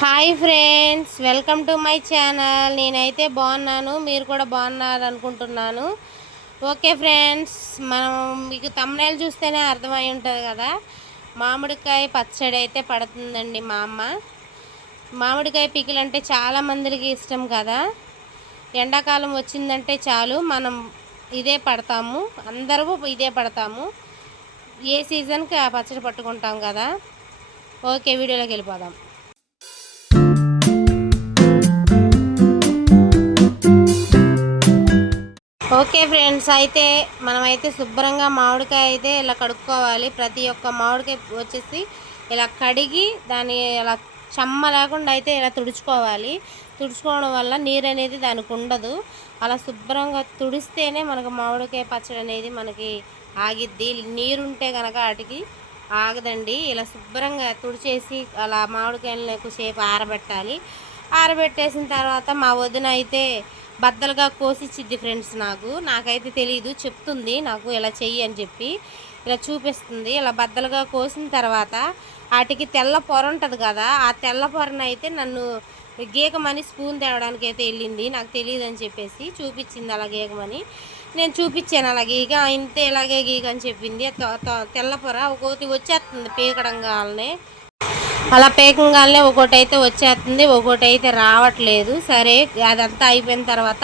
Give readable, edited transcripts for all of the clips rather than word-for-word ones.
Hi friends, welcome to my channel. నేనైతే బాగున్నాను, మీరు కూడా బాగున్నారు అనుకుంటున్నాను. ఓకే ఫ్రెండ్స్, మనం మీకు thumbnail చూస్తేనే అర్థమై ఉంటుంది కదా. మామిడికాయ పచ్చడి అయితే పడుతుందండి మా అమ్మ. మామిడికాయ పికిల్ అంటే చాలా మందికి ఇష్టం కదా. ఎండాకాలం వచ్చిందంటే చాలు మనం ఇదే పడతాము, అందరూ ఇదే పడతాము. ఏ సీజన్కి ఆ పచ్చడి పట్టుకుంటాం కదా. ఓకే, వీడియోలోకి వెళ్ళిపోదాం. ఓకే ఫ్రెండ్స్, అయితే మనమైతే శుభ్రంగా మామిడికాయ అయితే ఇలా కడుక్కోవాలి. ప్రతి ఒక్క మామిడికాయ వచ్చేసి ఇలా కడిగి దాన్ని ఇలా చెమ్మ లేకుండా అయితే ఇలా తుడుచుకోవాలి. తుడుచుకోవడం వల్ల నీరు అనేది దానికి ఉండదు. అలా శుభ్రంగా తుడిస్తేనే మనకు మామిడికాయ పచ్చడి అనేది మనకి ఆగిద్ది. నీరుంటే కనుక వాటికి ఆగదండి. ఇలా శుభ్రంగా తుడిచేసి అలా మామిడికాయలను ఎక్కువసేపు ఆరబెట్టాలి. ఆరబెట్టేసిన తర్వాత మా వదిన అయితే బద్దలుగా కోసిచ్చిద్ది ఫ్రెండ్స్. నాకైతే తెలియదు, చెప్తుంది నాకు ఇలా చెయ్యి అని చెప్పి ఇలా చూపిస్తుంది. ఇలా బద్దలుగా కోసిన తర్వాత వాటికి తెల్ల పొర ఉంటుంది కదా, ఆ తెల్ల పొరను అయితే నన్ను గీకమని స్పూన్ తేవడానికి అయితే వెళ్ళింది. నాకు తెలియదు అని చెప్పేసి చూపించింది అలా గీకమని. నేను చూపించాను అలా గీక, ఇంతే ఇలాగే గీక అని చెప్పింది. తెల్ల పొర ఒక్కొక్కటి వచ్చేస్తుంది పీకడం కావాలనే. అలా పేకంగానే ఒకటి అయితే వచ్చేస్తుంది, ఒకటి అయితే రావట్లేదు. సరే, అదంతా అయిపోయిన తర్వాత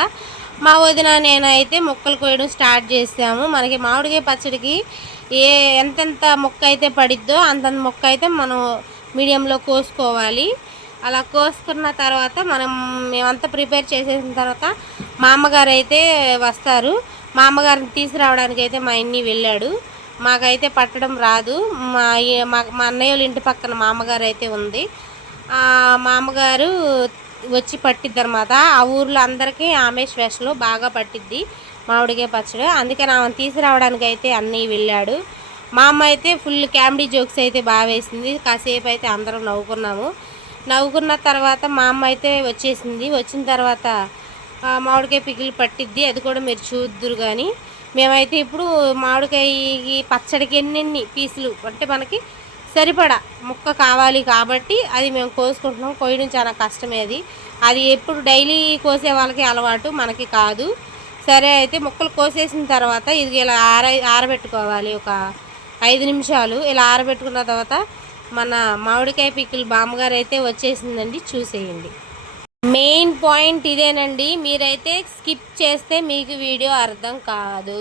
మా వదిన నేనైతే ముక్కలు కోయడం స్టార్ట్ చేసాము. మనకి మామిడికాయ పచ్చడికి ఎంతెంత ముక్క అయితే పడిద్దో అంతంత ముక్క అయితే మనం మీడియంలో కోసుకోవాలి. అలా కోసుకున్న తర్వాత మేమంతా ప్రిపేర్ చేసేసిన తర్వాత మా అమ్మగారు అయితే వస్తారు. మా అమ్మగారిని తీసుకురావడానికి అయితే మా ఇన్ని వెళ్ళాడు. మాకైతే పట్టడం రాదు. మా మా అన్నయ్య వాళ్ళ ఇంటి పక్కన మా అమ్మగారు అయితే ఉంది. మా అమ్మగారు వచ్చి పట్టిద్ది అనమాట. ఆ ఊర్లో అందరికీ ఆమె స్పెషల్, బాగా పట్టిద్ది మామిడికాయ పచ్చడి. అందుకని ఆమెను తీసుకురావడానికి అయితే అన్నీ వెళ్ళాడు. మా అమ్మ అయితే ఫుల్ కామెడీ జోక్స్ అయితే బాగా వేసింది. కాసేపు అయితే అందరం నవ్వుకున్న తర్వాత మా అమ్మ అయితే వచ్చేసింది. వచ్చిన తర్వాత మామిడికాయ పికిల్ పట్టిద్ది, అది కూడా మీరు చూద్దురు. కానీ మేమైతే ఇప్పుడు మామిడికాయ పచ్చడికి ఎన్నెన్ని పీసులు అంటే మనకి సరిపడా ముక్క కావాలి కాబట్టి అది మేము కోసుకుంటున్నాం. కోయడం చాలా కష్టమే. అది ఎప్పుడు డైలీ కోసే వాళ్ళకి అలవాటు, మనకి కాదు. సరే, అయితే ముక్కలు కోసేసిన తర్వాత ఇది ఇలా ఆరబెట్టుకోవాలి. ఒక 5 నిమిషాలు ఇలా ఆరబెట్టుకున్న తర్వాత మన మామిడికాయ పికిల్ బామ్మగారు అయితే వచ్చేసిందండి, చూసేయండి. మెయిన్ పాయింట్ ఇదేనండి. మీరైతే స్కిప్ చేస్తే మీకు వీడియో అర్థం కాదు.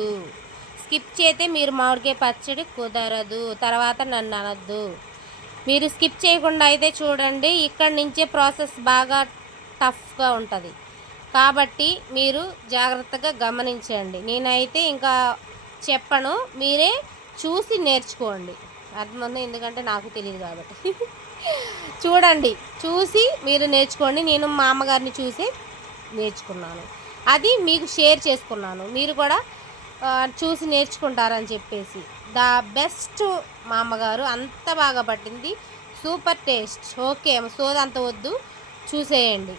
స్కిప్ చేస్తే మీరు మామిడికాయ పచ్చడి కుదరదు. తర్వాత నన్ను అనొద్దు. మీరు స్కిప్ చేయకుండా అయితే చూడండి. ఇక్కడి నుంచే ప్రాసెస్ బాగా టఫ్గా ఉంటుంది కాబట్టి మీరు జాగ్రత్తగా గమనించండి. నేనైతే ఇంకా చెప్పను, మీరే చూసి నేర్చుకోండి. అర్థమైంది, ఎందుకంటే నాకు తెలియదు కాబట్టి. చూడండి, చూసి మీరు నేర్చుకోండి. నేను మా అమ్మగారిని చూసి నేర్చుకున్నాను, అది మీకు షేర్ చేసుకున్నాను. మీరు కూడా చూసి నేర్చుకుంటారని చెప్పేసి. ద బెస్ట్ మా అమ్మగారు, అంత బాగా పట్టింది, సూపర్ టేస్ట్. ఓకే, సోదంత వద్దు, చూసేయండి.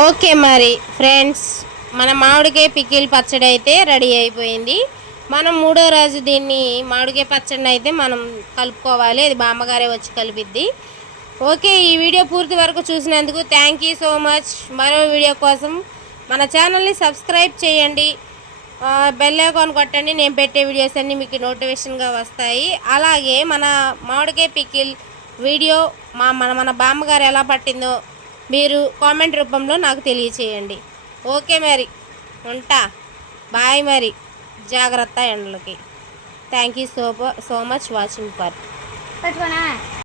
ఓకే మరి ఫ్రెండ్స్, మన మామిడికాయ పికిల్ పచ్చడి అయితే రెడీ అయిపోయింది. మనం మూడో రోజు దీన్ని మామిడికాయ పచ్చడిని అయితే మనం కలుపుకోవాలి. అది బామ్మగారే వచ్చి కలిపిద్ది. ఓకే, ఈ వీడియో పూర్తి వరకు చూసినందుకు థ్యాంక్ యూ సో మచ్. మరో వీడియో కోసం మన ఛానల్ని సబ్స్క్రైబ్ చేయండి, బెల్ ఐకాన్ కొట్టండి. నేను పెట్టే వీడియోస్ అన్నీ మీకు నోటిఫికేషన్గా వస్తాయి. అలాగే మన మామిడికాయ పికిల్ వీడియో మన బామ్మగారు ఎలా పట్టిందో మీరు కామెంట్ రూపంలో నాకు తెలియచేయండి. ఓకే మరి, ఉంటా. బాయ్ మరి, జాగ్రత్త ఎండలకి. Thank you so much watching for.